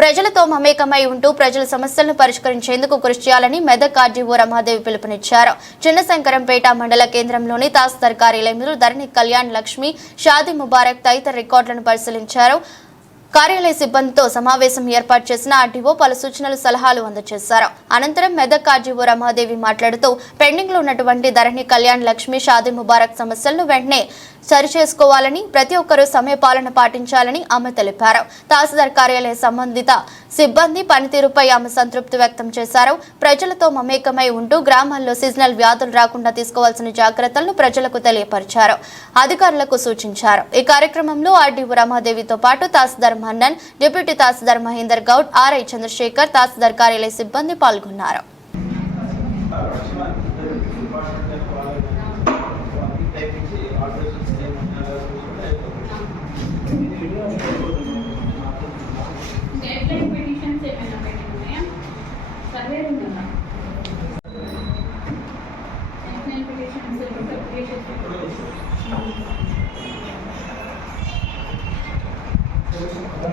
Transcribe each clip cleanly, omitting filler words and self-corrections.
ప్రజలతో మమేకమై ఉంటూ ప్రజల సమస్యలను పరిష్కరించేందుకు కృషి చేయాలని మెదక్ ఆర్డీఓ రమాదేవి పిలుపునిచ్చారు. చిన్నశంకరంపేట మండల కేంద్రంలోని తహసీల్దార్ కార్యాలయంలో ధరణి కళ్యాణ్ లక్ష్మి, షాదీ ముబారక్ తదితర రికార్డులను పరిశీలించారు. కార్యాలయ సిబ్బందితో సమావేశం ఏర్పాటు చేసిన ఆర్డీఓ పలు సూచనలు, సలహాలు అందజేశారు. అనంతరం మెదక్ ఆర్డీఓ రమాదేవి మాట్లాడుతూ పెండింగ్ లో ఉన్నటువంటి ధరణి కళ్యాణ్ లక్ష్మి, షాదీ ముబారక్ సమస్యలను వెంటనే సరిచేసుకోవాలని, ప్రతి ఒక్కరూ సమయపాలన పాటించాలని ఆమె తెలిపారు. తహసీల్దార్ కార్యాలయ సంబంధిత సిబ్బంది పనితీరుపై ఆమె సంతృప్తి వ్యక్తం చేశారు. ప్రజలతో మమేకమై ఉంటూ గ్రామాల్లో సీజనల్ వ్యాధులు రాకుండా తీసుకోవాల్సిన జాగ్రత్తలను ప్రజలకు తెలియపరిచారు, అధికారులకు సూచించారు. ఈ కార్యక్రమంలో ఆర్డీఓ రమాదేవితో పాటు తహసీల్దార్ మన్నన్, డిప్యూటీ తహసీల్దార్ మహేందర్ గౌడ్, ఆర్ఐ చంద్రశేఖర్, తహసీల్దార్ కార్యాలయ సిబ్బంది పాల్గొన్నారు.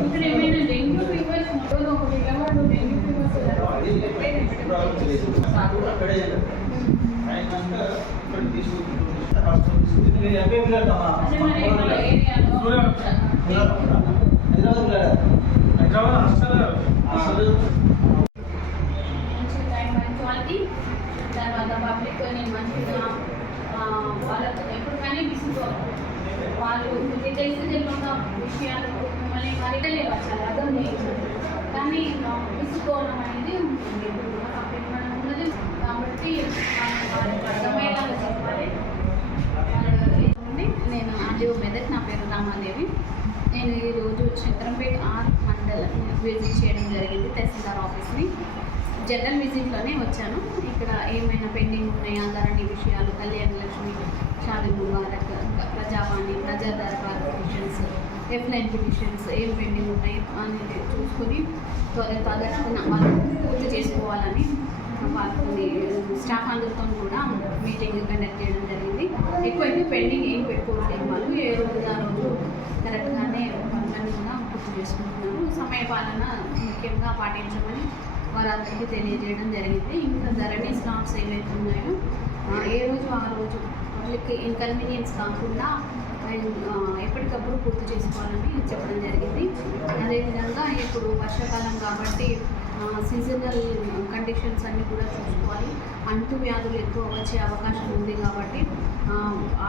ఇక్కడ ఏమైనా డెంగ్యూ ఫీవర్స్ మొత్తం ఒక పిల్లవాడు డెంగ్యూ ఫీవర్స్ తర్వాత పబ్లిక్ మంచిగా వాళ్ళకు ఎప్పుడు కానీ విసుకోవాలి. వాళ్ళు తెలిసి తెలియక విషయాలు మిమ్మల్ని మరిగలేవు, అసలు అర్థం చేయదు. కానీ విసుకోవడం అనేది ఉంటుంది పబ్లిక్ మనం ఉన్నది కాబట్టి వాళ్ళకి అర్థమయ్యేలాగా చెప్పాలి. నేను ఆర్డీఓ మెదక్, నా పేరు రామాదేవి. నేను ఈరోజు శంకరంపేట మండలం విజిట్ చేయడం జరిగింది, తహసీల్దార్ ఆఫీస్ని. జనరల్ విజిట్లోనే వచ్చాను. ఇక్కడ ఏమైనా పెండింగ్ ఉన్నాయా, ధరణి విషయాలు, కళ్యాణ లక్ష్మి, షాదీ ముబారక్, ప్రజావాణి, ప్రజా దర్బార్ పిటిషన్స్, ఎఫ్లైన్ పిటిషన్స్ ఏం పెండింగ్ ఉన్నాయి అనేది చూసుకొని తగ్గట్టున వాళ్ళు పూర్తి చేసుకోవాలని వాళ్ళని స్టాఫ్ అందరితో కూడా మీటింగ్ కండక్ట్ చేయడం జరిగింది. ఎక్కువైతే పెండింగ్ ఏం పెట్టుకోవట్లేదు. వాళ్ళు ఏ రోజు ఆ రోజు కరెక్ట్గానే పనులను కూడా పూర్తి చేసుకుంటున్నారు. సమయపాలన ముఖ్యంగా పాటించమని వారందరికీ తెలియజేయడం జరిగింది. ఇంకా ధరణి స్లాబ్స్ ఏవైతే ఉన్నాయో ఏ రోజు ఆ రోజు వాళ్ళకి ఇన్కన్వీనియన్స్ కాకుండా ఎప్పటికప్పుడు పూర్తి చేసుకోవాలని చెప్పడం జరిగింది. అదేవిధంగా ఇప్పుడు వర్షాకాలం కాబట్టి సీజనల్ కండిషన్స్ అన్నీ కూడా చూసుకోవాలి. అంటు వ్యాధులు ఎక్కువ వచ్చే అవకాశం ఉంది కాబట్టి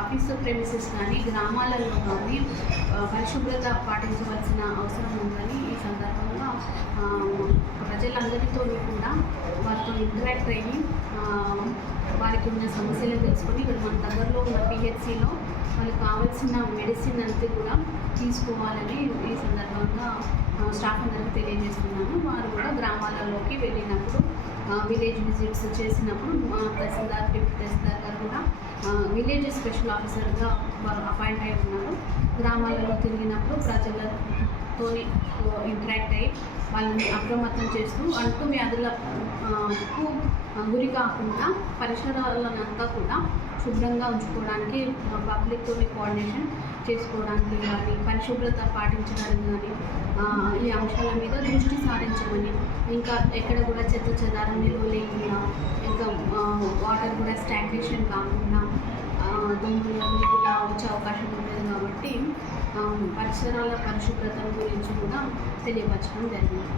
ఆఫీసు ప్రెమిసెస్ కానీ గ్రామాలలో కానీ పరిశుభ్రత పాటించవలసిన అవసరం ఉందని ఈ సందర్భంగా ప్రజలందరితో కూడా వారితో ఇంటరాక్ట్ అయ్యి వారికి ఉన్న సమస్యలను తెలుసుకొని ఇక్కడ మన దగ్గరలో ఉన్న పిహెచ్సిలో వాళ్ళకి కావాల్సిన మెడిసిన్ అంతా కూడా తీసుకోవాలని ఈ సందర్భంగా స్టాఫ్ అందరికీ తెలియజేస్తున్నాను. వారు కూడా గ్రామాలలోకి వెళ్ళినప్పుడు విలేజ్ విజిట్స్ చేసినప్పుడు తహసీల్దార్, డిప్యూటీ తహసీల్దార్ గారు కూడా విలేజ్ స్పెషల్ ఆఫీసర్గా వారు అపాయింట్ అయి ఉన్నారు. గ్రామాలలో తిరిగినప్పుడు ప్రజలతో ఇంటరాక్ట్ అయ్యి వాళ్ళని అప్రమత్తం చేస్తూ అంటు వ్యాధులకు గురి కాకుండా పరిసరాలనంతా కూడా శుభ్రంగా ఉంచుకోవడానికి పబ్లిక్తో కోఆర్డినేషన్ చేసుకోవడానికి కానీ పరిశుభ్రత పాటించడానికి కానీ ఈ అంశాల మీద దృష్టి సారించమని, ఇంకా ఎక్కడ కూడా చెత్త చెదారం నిల్వ లేకుండా, ఇంకా వాటర్ కూడా స్టాగ్నేషన్ కాకుండా దోమలన్నీ కూడా వచ్చే అవకాశం ఉంటుంది కాబట్టి పరిసరాల పరిశుభ్రత గురించి కూడా తెలియపరచడం జరిగింది.